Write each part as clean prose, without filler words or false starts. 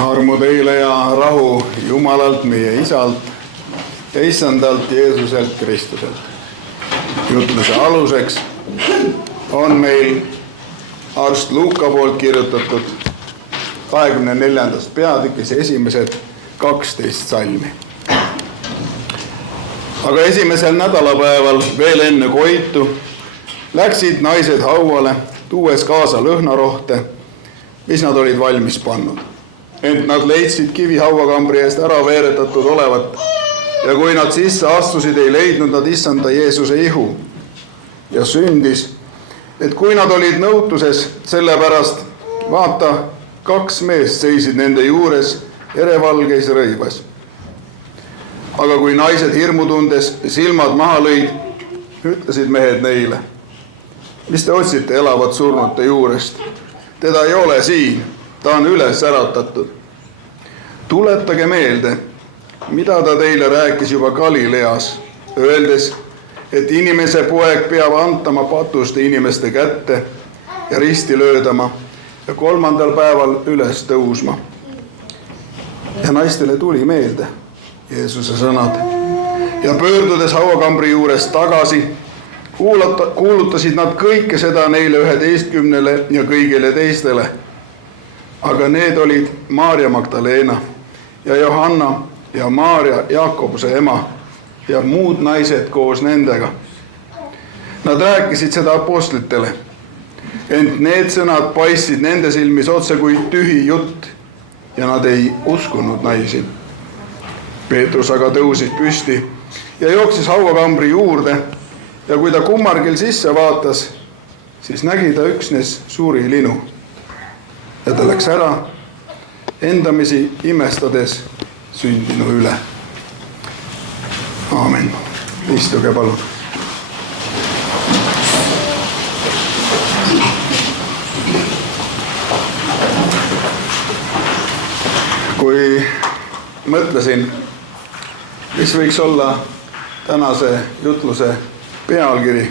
Armu teile ja rahu Jumalalt, meie Isalt ja Issandalt Jeesuselt Kristuselt. Jutluse aluseks on meil arst Luuka poolt kirjutatud 24. peatükis esimesed 12 salmi. Aga esimesel nädalapäeval veel enne koitu läksid naised hauale, tuues kaasa lõhnarohte, mis nad olid valmis pannud. Ent nad leidsid kivi hauakambri eest ära veeretatud olevat ja kui nad sisse astusid, ei leidnud nad Issanda Jeesuse ihu. Ja sündis, et kui nad olid nõutuses, sellepärast vaata, 2 meest seisid nende juures erevalgeis rõivas. Aga kui naised hirmu tundes silmad maha lõid, ütlesid mehed neile: mis te otsite elavat surnute juurest? Teda ei ole siin, ta on üles äratatud. Tuletage meelde, mida ta teile rääkis juba Galileas, öeldes, et inimese poeg peab antama patuste inimeste kätte ja risti löödama ja 3. päeval üles tõusma. Ja naistele tuli meelde Jeesuse sõnad ja pöördudes hauakambri juurest tagasi, kuulutasid nad kõike seda neile 11 ja kõigile teistele. Aga need olid Maarja Magdalena ja Johanna ja Maarja Jaakobuse ema ja muud naised koos nendega. Nad rääkisid seda apostlitele, ent need sõnad paistsid nende silmis otse kui tühi jutt ja nad ei uskunud naisi. Peetrus aga tõusis püsti ja jooksis hauakambri juurde ja kui ta kummargil sisse vaatas, siis nägi ta üksnes suuri linu. Ja ta läks ära, endamisi imestades sündinu üle. Aamen. Istuge palun. Kui mõtlesin, mis võiks olla tänase jutluse pealkiri,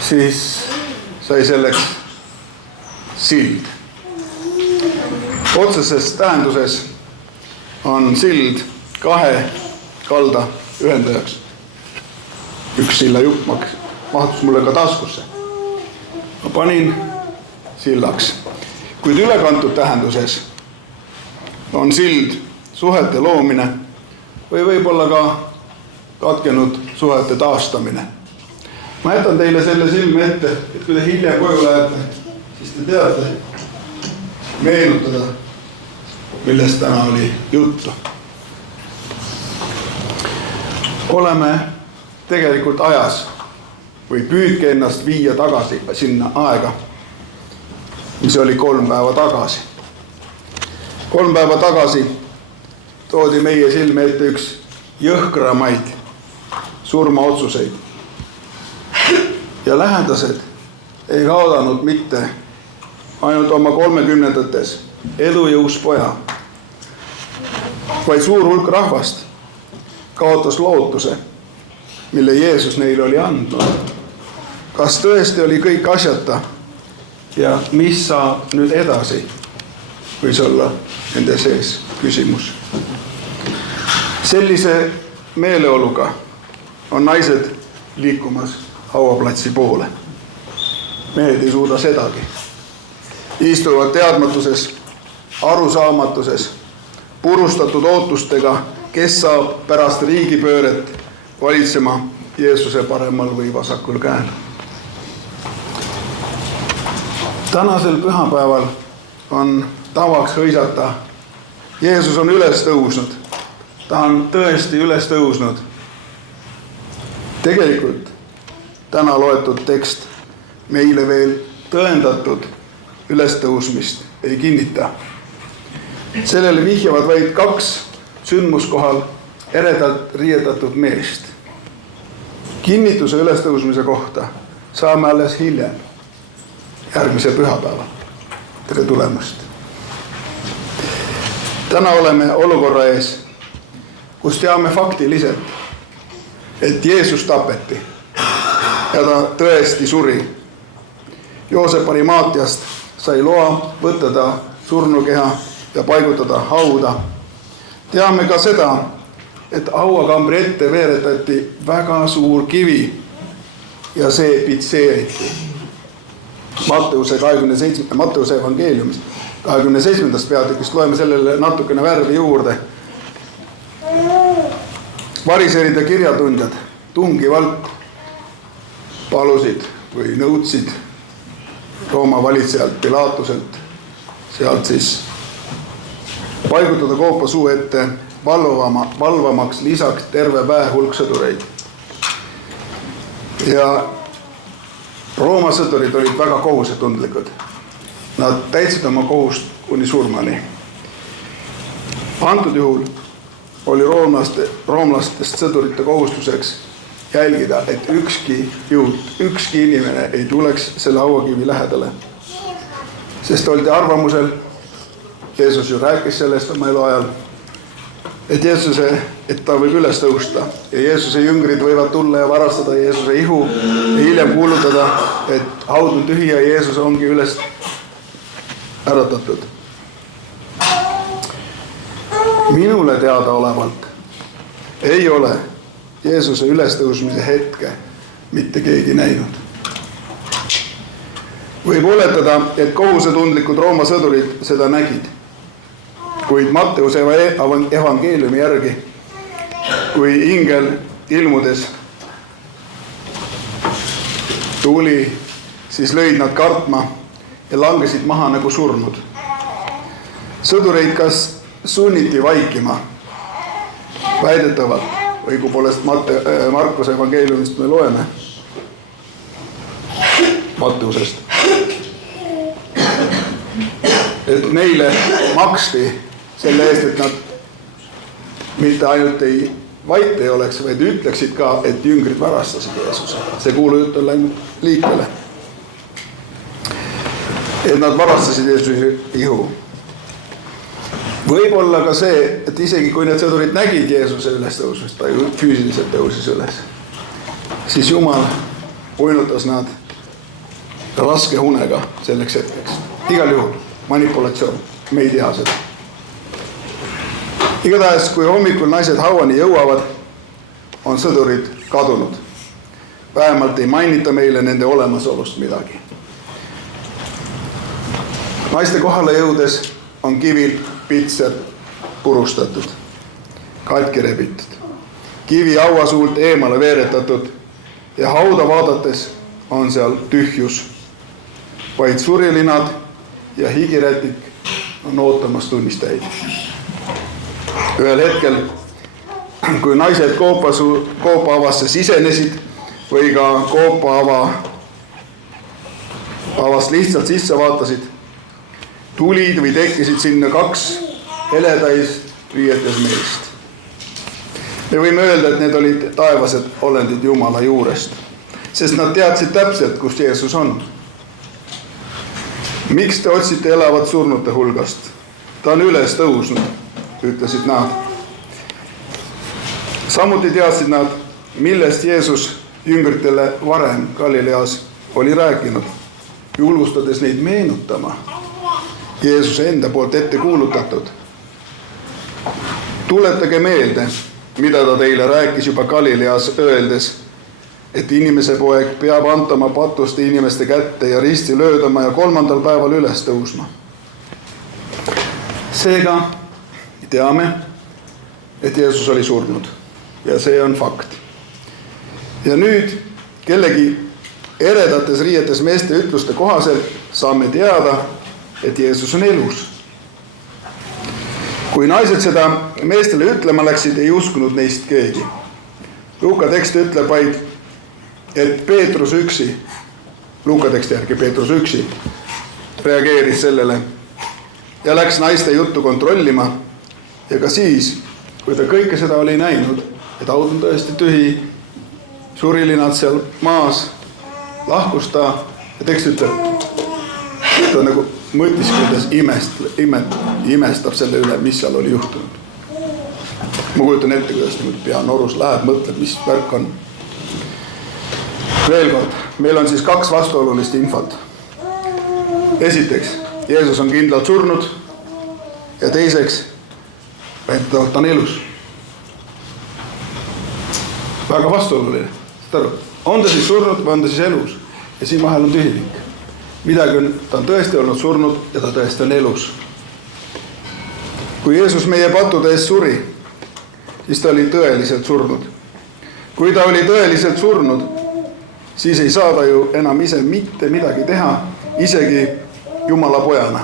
siis sai selleks sild. Otseses tähenduses on sild 2 kalda ühendajaks. Üks silla jupp mahtus mulle ka taskusse. Ma panin sillaks. Kuid ülekantud tähenduses on sild suhete loomine või võib-olla ka katkenud suhete taastamine. Ma jätan teile selle silme ette, et kui te hiljem koju lähete, siis te teate meenutada, millest täna oli juttu. Oleme tegelikult ajas või püüdke ennast viia tagasi sinna aega, mis oli 3 päeva tagasi. 3 päeva tagasi toodi meie silme ette üks jõhkramaid surmaotsuseid. Ja lähedased ei kaotanud mitte ainult oma 30-ndates elujõus poja, vaid suur hulk rahvast kaotas lootuse, mille Jeesus neile oli andnud. Kas tõesti oli kõik asjata ja mis saab nüüd edasi, võis olla nende sees küsimus. Sellise meeleoluga on naised liikumas hauaplatsi poole. Mehed ei suuda sedagi. Istuvad teadmatuses, arusaamatuses, purustatud ootustega, kes saab pärast riigipööret valitsema Jeesuse paremal või vasakul käel. Tänasel pühapäeval on tavaks hõisata: Jeesus on üles tõusnud. Ta on tõesti üles tõusnud. Tegelikult täna loetud tekst meile veel tõendatud ülestõusmist ei kinnita. Sellele vihjavad vaid 2 sündmuskohal eredalt riietatud meest. Kinnituse ülestõusmise kohta saame alles hiljem, järgmise pühapäeva. Tere tulemast! Täna oleme olukorra ees, kus teame faktiliselt, et Jeesus tapeti ja ta tõesti suri. Joosep Arimaatiast sai loa võtta ta surnukeha ja paigutada hauda. Teame ka seda, et hauakambri ette veeretati väga suur kivi ja see pitseeriti. Matteuse evangeeliumist 27. peatükist loeme sellele natukene värvi juurde. Variserid ja kirjatundjad tungivalt palusid või nõudsid Rooma valitsejalt Pilatuselt sealt siis paigutada koopa suu ette valvamaks lisaks terve väehulk sõdureid. Ja Rooma sõdurid olid väga kohusetundlikud. Nad täitsid oma kohust kuni surmani. Antud juhul oli roomlastest sõdurite kohustuseks jälgida, et ükski inimene ei tuleks selle hauakivi lähedale. Sest oldi arvamusel, Jeesus ju rääkis sellest oma eluajal, et ta võib üles tõusta ja Jeesuse jüngrid võivad tulla ja varastada Jeesuse ihu ja hiljem kuulutada, et haud on tühi ja Jeesus ongi üles äratatud. Minule teadaolevalt ei ole Jeesuse ülestõusmise hetke mitte keegi näinud. Võib oletada, et kohusetundlikud Rooma sõdurid seda nägid, kuid Matteuse evangeeliumi järgi, kui ingel ilmudes tuli, siis lõid nad kartma ja langesid maha nagu surnud. Sõdureid kas sunniti vaikima väidetavalt, õigupoolest Markuse evangeeliumist me loeme Matteusest, et neile maksti selle eest, et nad mitte ainult vait ei oleks, vaid ütleksid ka, et jüngrid varastasid Jeesuse. See kuulujutt on läinud liikvele. Et nad varastasid Jeesuse ihu. Võib-olla ka see, et isegi kui need sõdurid nägid Jeesuse ülestõusmist, ta ju füüsiliselt tõusis üles, siis Jumal uinutas nad raske unega selleks hetkeks. Igal juhul manipulatsioon, me ei tea seda. Igatahes, kui hommikul naised hauani jõuavad, on sõdurid kadunud. Vähemalt ei mainita meile nende olemasolust midagi. Naiste kohale jõudes on kivil pitser purustatud, katki rebitud, kivi hauasuult eemale veeretatud ja hauda vaadates on seal tühjus. Vaid surilinad ja higirätik on ootamas tunnistajaid. Ühel hetkel, kui naised koopa avasse sisenesid või ka koopa avast lihtsalt sisse vaatasid, tulid või tekkisid sinna 2 heletäis riietes meest. Me võime öelda, et need olid taevased olendid Jumala juurest, sest nad teadsid täpselt, kus Jeesus on. Miks te otsite elavat surnute hulgast? Ta on üles tõusnud, ütlesid nad. Samuti teadsid nad, millest Jeesus jüngritele varem Galileas oli rääkinud, julgustades neid meenutama Jeesuse enda poolt ette kuulutatud. Tuletage meelde, mida ta teile rääkis juba Galileas öeldes, et inimese poeg peab antama patuste inimeste kätte ja risti löödama ja 3. päeval üles tõusma. Seega teame, et Jeesus oli surnud ja see on fakt. Ja nüüd kellegi eredates riietes meeste ütluste kohaselt saame teada, et Jeesus on elus. Kui naised seda meestele ütlema läksid, ei uskunud neist keegi. Luuka tekst ütleb vaid, et Peetrus üksi, Luuka teksti järgi Peetrus üksi, reageeris sellele ja läks naiste juttu kontrollima. Ja ka siis, kui ta kõike seda oli näinud, et haud on tõesti tühi, surilinad seal maas, lahkus ta ja tekst ütleb, ta nagu mõtiskledes imestab selle üle, mis seal oli juhtunud. Ma kujutan ette, kuidas pea norus läheb, mõtleb, mis värk on. Veel kord, meil on siis 2 vastuolulist infot. Esiteks, Jeesus on kindlalt surnud ja teiseks väidetavalt on elus. Väga vastuoluline. On ta siis surnud või on ta siis elus? Ja siin vahel on tühilik. Midagi on, ta on tõesti olnud surnud ja ta tõesti on elus. Kui Jeesus meie pattude eest suri, siis ta oli tõeliselt surnud. Kui ta oli tõeliselt surnud, siis ei saa ta ju enam ise mitte midagi teha, isegi Jumala pojana.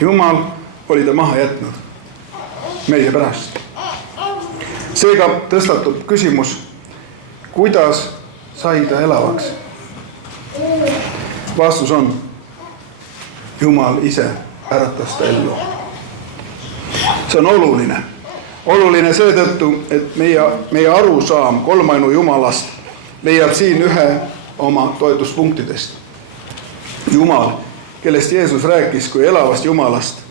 Jumal oli ta maha jätnud meie pärast. Seega tõstatub küsimus, kuidas sai ta elavaks? Vastus on, Jumal ise äratas ta ellu. See on oluline. Oluline seetõttu, et meie arusaam kolmainu Jumalast leiab siin ühe oma toetuspunktidest. Jumal, kellest Jeesus rääkis kui elavast Jumalast,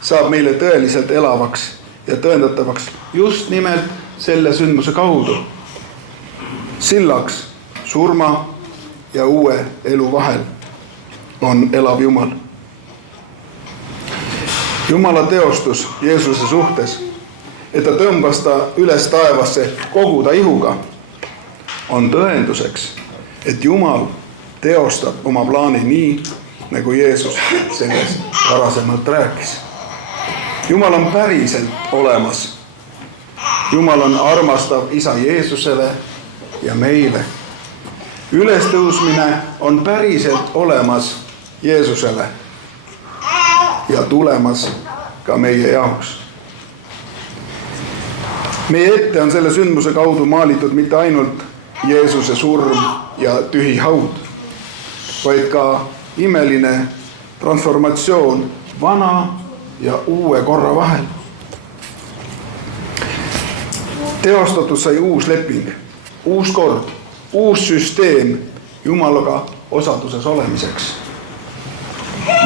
saab meile tõeliselt elavaks ja tõendatavaks just nimelt selle sündmuse kaudu. Sillaks surma ja uue elu vahel on elav Jumal. Jumala teostus Jeesuse suhtes, et ta tõmbas ta üles taevasse kogu ta ihuga, on tõenduseks, et Jumal teostab oma plaani nii, nagu Jeesus sellest varasemalt rääkis. Jumal on päriselt olemas. Jumal on armastav isa Jeesusele ja meile. Ülestõusmine on päriselt olemas Jeesusele ja tulemas ka meie jaoks. Meie ette on selle sündmuse kaudu maalitud mitte ainult Jeesuse surm ja tühi haud, vaid ka imeline transformatsioon vana ja uue korra vahel. Teostatud sai uus leping, uus kord, uus süsteem Jumalaga osaduses olemiseks.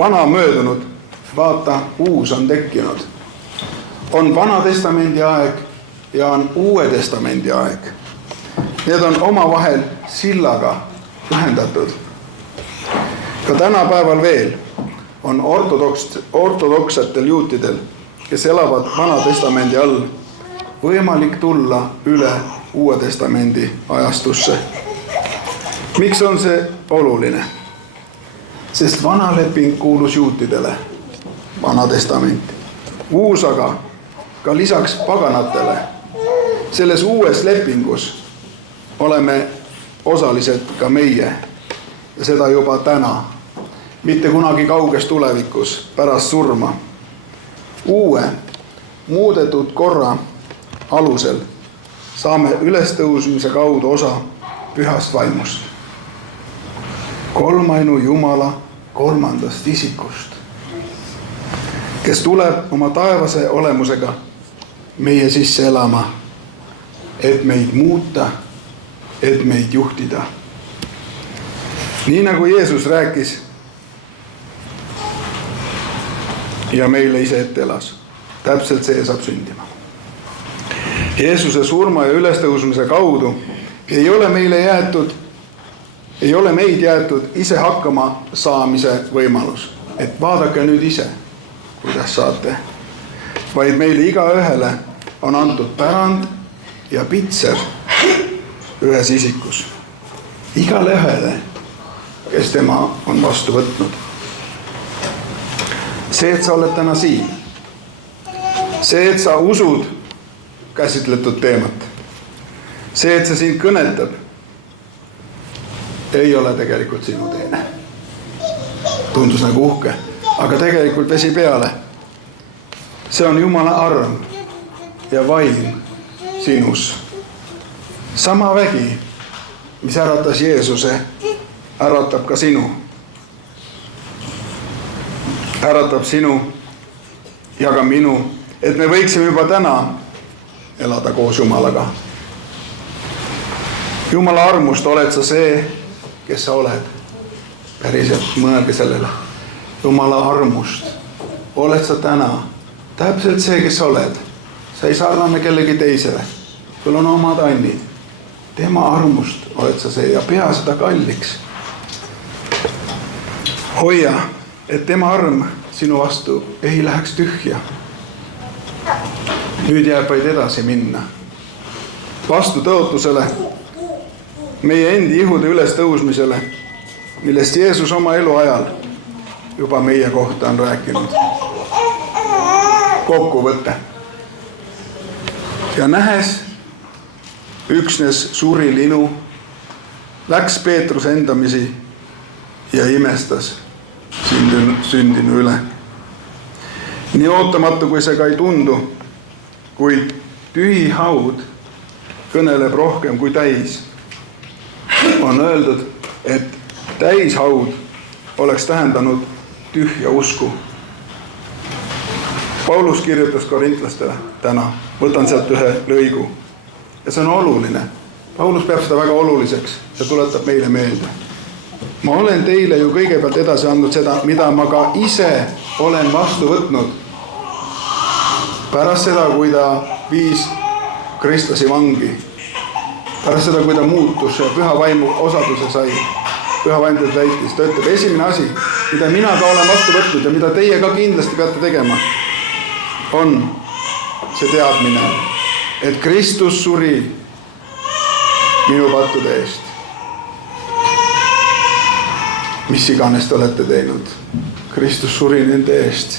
Vana on möödunud, vaata, uus on tekkinud. On Vana Testamendi aeg ja on Uue Testamendi aeg. Need on omavahel sillaga ühendatud. Ka tänapäeval veel on ortodoksetel juutidel, kes elavad Vana Testamendi all, võimalik tulla üle Uue Testamendi ajastusse. Miks on see oluline? Sest vana leping kuulus juutidele, Vana Testament. Uus aga ka lisaks paganatele. Selles uues lepingus oleme osalised ka meie ja seda juba täna, mitte kunagi kauges tulevikus pärast surma. Uue, muudetud korra alusel saame ülestõusmise kaudu osa pühast vaimust. Kolmainu Jumala kolmandast isikust, kes tuleb oma taevase olemusega meie sisse elama, et meid muuta, et meid juhtida. Nii nagu Jeesus rääkis ja meile ise ette elas, täpselt see saab sündima. Jeesuse surma ja ülestõusmise kaudu ei ole meid jäetud ise hakkama saamise võimalus, et vaadake nüüd ise, kuidas saate, vaid meile igaühele on antud pärand ja pitser ühes isikus. Igale ühele, kes tema on vastu võtnud. See, et sa oled täna siin, see, et sa usud käsitletud teemat, see, et see sind kõnetab, ei ole tegelikult sinu teene. Tundus nagu uhke, aga tegelikult vesi peale. See on Jumala arm ja vaim sinus. Sama vägi, mis äratas Jeesuse, äratab ka sinu. Äratab sinu ja ka minu, et me võiksime juba täna elada koos Jumalaga. Jumala armust oled sa see, kes sa oled. Päriselt mõelge sellele. Jumala armust oled sa täna täpselt see, kes sa oled. Sa ei sarnane kellegi teisele. Sul on omad annid. Tema armust oled sa see ja pea seda kalliks. Hoia et tema arm sinu vastu ei läheks tühja. Nüüd jääb vaid edasi minna. Vastu tõotusele, meie endi ihude üles tõusmisele, millest Jeesus oma elu ajal juba meie kohta on rääkinud. Kokkuvõte. Ja nähes üksnes suri linu, läks Peetrus endamisi ja imestas sündinu üle. Nii ootamatu, kui see ka ei tundu, kuid tühi haud kõneleb rohkem kui täis. On öeldud, et täishaud oleks tähendanud tühja usku. Paulus kirjutas korintlastele täna, võtan sealt ühe lõigu. Ja see on oluline. Paulus peab seda väga oluliseks ja tuletab meile meelde. Ma olen teile ju kõigepealt edasi andnud seda, mida ma ka ise olen vastu võtnud. Pärast seda, kui ta viis kristlasi vangi. Pärast seda, kui ta muutus ja püha vaimu osaduse sai. Püha vaimud täitis. Ta ütleb, esimene asi, mida mina ka olen vastu võtnud ja mida teie ka kindlasti peate tegema, on see teadmine, et Kristus suri minu pattude eest. Mis iganes te olete teinud. Kristus suri nende eest.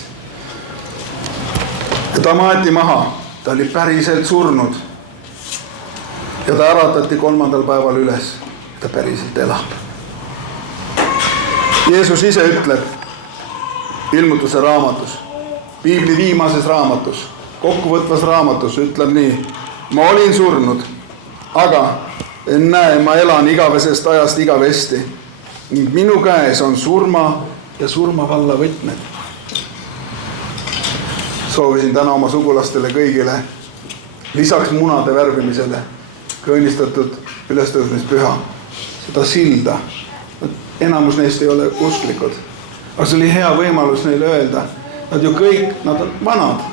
Ja ta maeti maha. Ta oli päriselt surnud. Ja ta äratati 3. päeval üles. Ta päriselt elab. Jeesus ise ütleb ilmutuse raamatus, Piibli viimases raamatus, kokkuvõtvas raamatus ütleb nii, ma olin surnud, aga näe, ma elan igavesest ajast igavesti. Ning minu käes on surma ja surmavalla võtmed. Soovisin täna oma sugulastele kõigile lisaks munade värvimisele kõõnistatud ülestõusmispüha, seda silda. Enamus neist ei ole usklikud, aga see oli hea võimalus neile öelda. Nad ju kõik, nad on vanad.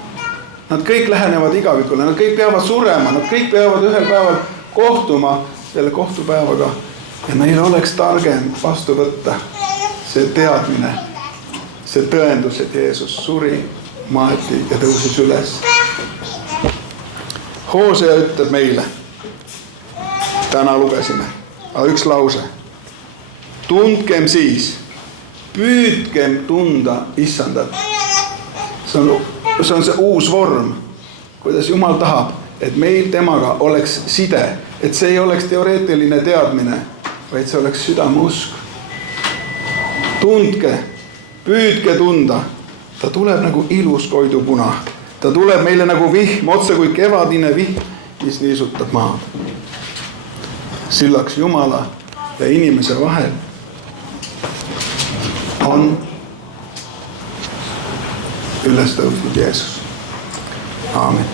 Nad kõik lähenevad igavikule, nad kõik peavad surema, nad kõik peavad ühel päeval kohtuma selle kohtupäevaga. Ja neil oleks targem vastu võtta see teadmine, see tõendus, et Jeesus suri, maeti ja tõusis üles. Hoosea ütleb meile, täna lugesime, aga üks lause. Tundkem siis, püüdkem tunda Issandat. See on see uus vorm, kuidas Jumal tahab, et meil temaga oleks side, et see ei oleks teoreetiline teadmine, vaid see oleks südameusk. Tundke, püüdke tunda. Ta tuleb nagu ilus koidupuna. Ta tuleb meile nagu vihm, otse kui kevadine vihm, mis niisutab maad. Sillaks Jumala ja inimese vahel on üles tõusnud Jeesus. Aamen.